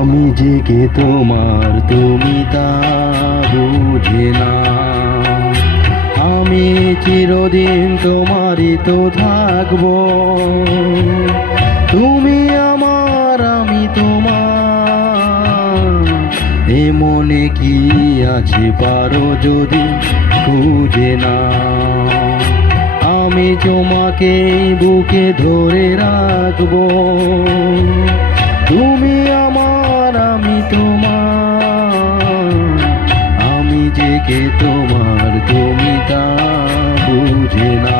আমি যে কে তোমার তুমি তা বুঝে না। আমি চিরদিন তোমারই তো থাকবো। তুমি আমার আমি তোমার, এ মনে কি আছে পারো যদি খুঁজে না। আমি তোমাকে বুকে ধরে রাখবো। তুমি আমার আমি তোমার, আমি যে কে তোমার তুমি তা বুঝে না।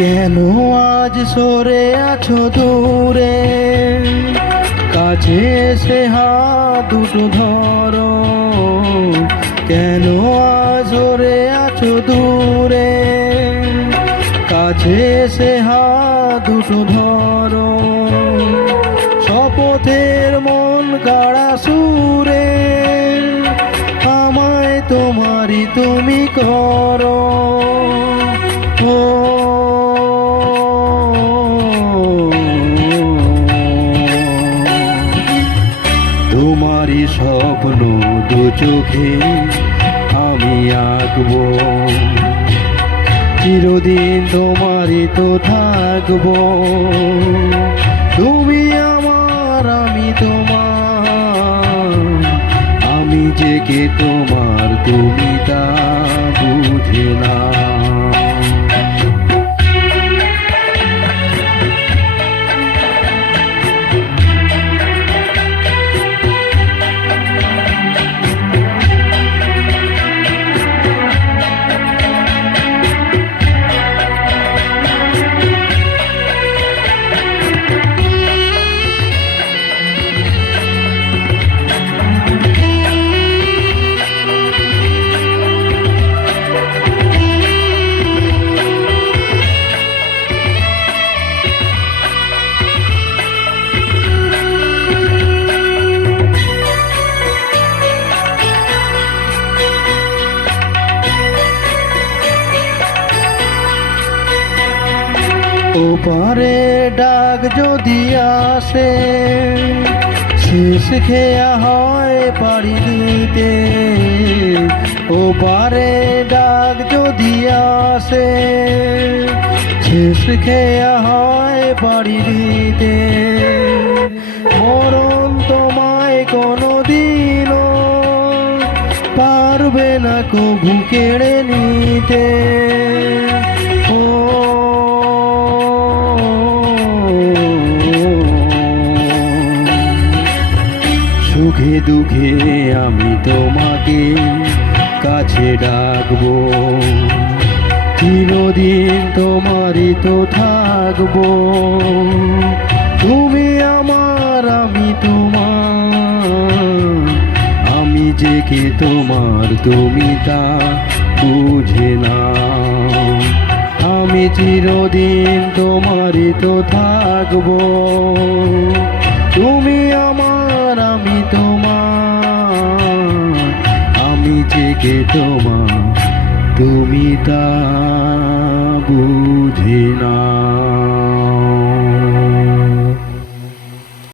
কেন আজ সরে আছো দূরে, কাছে এসে হাত দুটো ধরো। কেন আজ সরে আছো দূরে, কাছে এসে হাত দুটো ধরো। শপথের মন কাড়া সুরে, আমায় তোমারই তুমি করো। ও তোমারই স্বপ্ন দু চোখে আমি আঁকবো। চিরদিন তোমারই তো থাকবো। তুমি আমার আমি তোমার, আমি যে কে তোমার তুমি তা বুঝে না। ওপারে ডাক যদি আসে, শেষ খেয়া হয় পাড়ি দিতে। ওপারে ডাক যদি আসে, শেষ খেয়া হয় পাড়ি দিতে। মরণ তোমায় কোনো দিনও পারবে না কভু কেড়ে নিতে। ও সুখে দুঃখে আমি তোমাকে কাছে ডাকবো। চিরদিন তোমারই তো থাকবো। তুমি আমার আমি তোমার, আমি যে কে তোমার তুমি তা বুঝে না। আমি চিরদিন তোমারই তো থাকবো। তুমি আমার আমি তোমার, আমি যে কে তোমার তুমি তা বুঝে না।